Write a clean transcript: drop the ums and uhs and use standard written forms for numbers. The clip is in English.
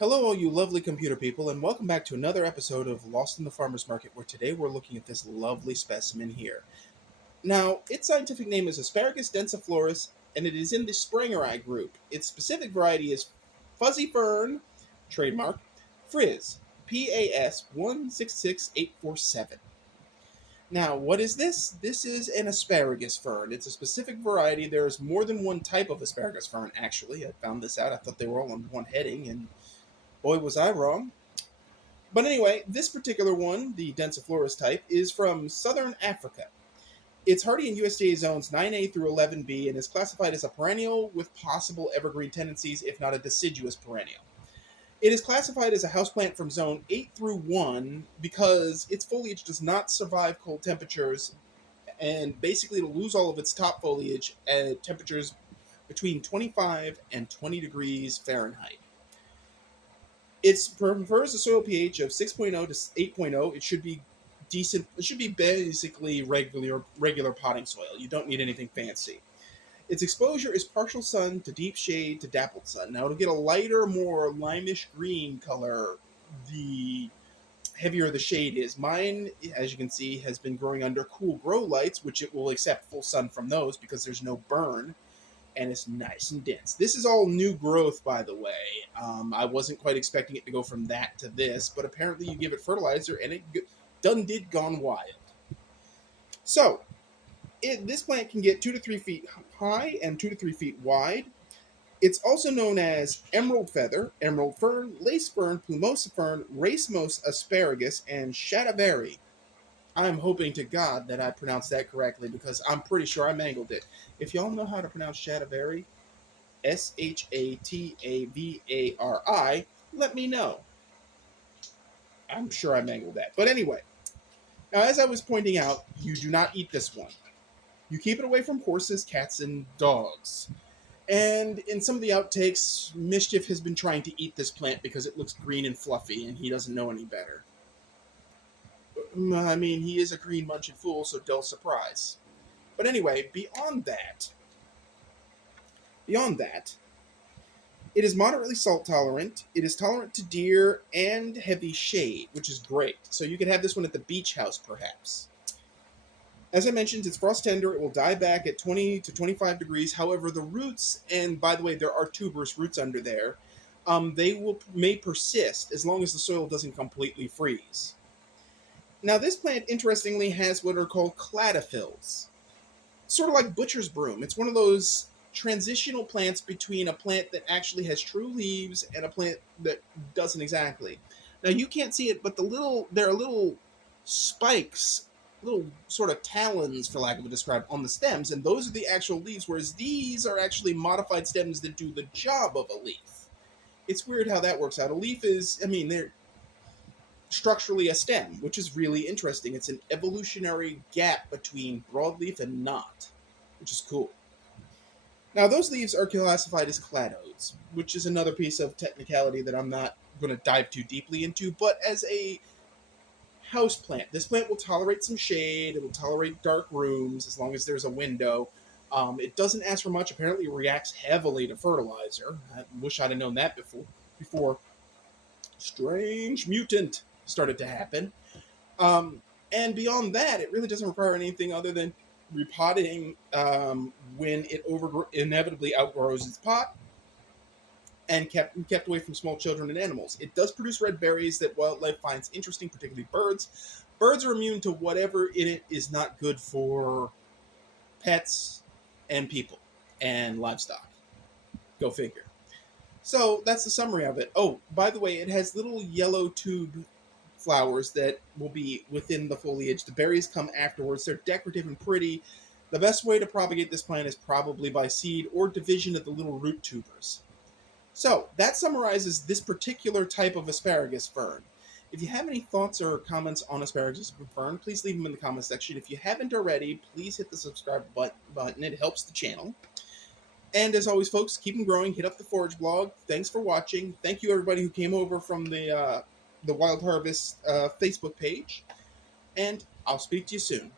Hello, all you lovely computer people, and welcome back to another episode of Lost in the Farmer's Market, where today we're looking at this lovely specimen here. Now, its scientific name is Asparagus densiflorus, and it is in the Sprengeri group. Its specific variety is Fuzzy Fern, trademark, Frizz, PAS 166847. Now, what is this? This is an asparagus fern. It's a specific variety. There's more than one type of asparagus fern, actually. I found this out. I thought they were all on one heading, and boy, was I wrong. But anyway, this particular one, the densiflorus type, is from southern Africa. It's hardy in USDA zones 9A through 11B and is classified as a perennial with possible evergreen tendencies, if not a deciduous perennial. It is classified as a houseplant from zone 8 through 1 because its foliage does not survive cold temperatures, and basically it'll lose all of its top foliage at temperatures between 25 and 20 degrees Fahrenheit. It prefers a soil pH of 6.0 to 8.0. It should be decent. It should be basically regular potting soil. You don't need anything fancy. Its exposure is partial sun to deep shade to dappled sun. Now it'll get a lighter, more limeish green color the heavier the shade is. Mine, as you can see, has been growing under cool grow lights, which it will accept full sun from those because there's no burn. And it's nice and dense. This is all new growth, by the way. I wasn't quite expecting it to go from that to this, but apparently you give it fertilizer and it did gone wild. So, this plant can get 2 to 3 feet high and 2 to 3 feet wide. It's also known as emerald feather, emerald fern, lace fern, plumosa fern, racemose asparagus, and shatavari. I'm hoping to God that I pronounced that correctly because I'm pretty sure I mangled it. If y'all know how to pronounce shatavari, Shatavari, let me know. I'm sure I mangled that. But anyway, now as I was pointing out, you do not eat this one. You keep it away from horses, cats, and dogs. And in some of the outtakes, Mischief has been trying to eat this plant because it looks green and fluffy, and he doesn't know any better. I mean, he is a green munching fool, so dull surprise. But anyway, beyond that, it is moderately salt tolerant. It is tolerant to deer and heavy shade, which is great. So you could have this one at the beach house, perhaps. As I mentioned, it's frost tender. It will die back at 20 to 25 degrees. However, the roots, and by the way, there are tuberous roots under there, may persist as long as the soil doesn't completely freeze. Now, this plant, interestingly, has what are called cladophylls. Sort of like butcher's broom. It's one of those transitional plants between a plant that actually has true leaves and a plant that doesn't exactly. Now, you can't see it, but there are little spikes, little sort of talons, for lack of a describe, on the stems, and those are the actual leaves, whereas these are actually modified stems that do the job of a leaf. It's weird how that works out. A leaf is, they're structurally a stem, which is really interesting. It's an evolutionary gap between broadleaf and knot, which is cool. Now, those leaves are classified as cladodes, which is another piece of technicality that I'm not going to dive too deeply into, but as a house plant, this plant will tolerate some shade, it will tolerate dark rooms as long as there's a window. It doesn't ask for much. Apparently it reacts heavily to fertilizer. I wish I'd have known that before strange mutant started to happen. And beyond that, it really doesn't require anything other than repotting when it inevitably outgrows its pot, and kept away from small children and animals. It does produce red berries that wildlife finds interesting, particularly birds. Birds are immune to whatever in it is not good for pets and people and livestock. Go figure. So that's the summary of it. Oh, by the way, it has little yellow tube flowers that will be within the foliage. The berries come afterwards. They're decorative and pretty. The best way to propagate this plant is probably by seed or division of the little root tubers. So that summarizes this particular type of asparagus fern. If you have any thoughts or comments on asparagus fern, please leave them in the comment section. If you haven't already, please hit the subscribe button. It helps the channel. And as always, folks, keep them growing. Hit up the forage blog. Thanks for watching. Thank you, everybody who came over from the Wild Harvest Facebook page. And I'll speak to you soon.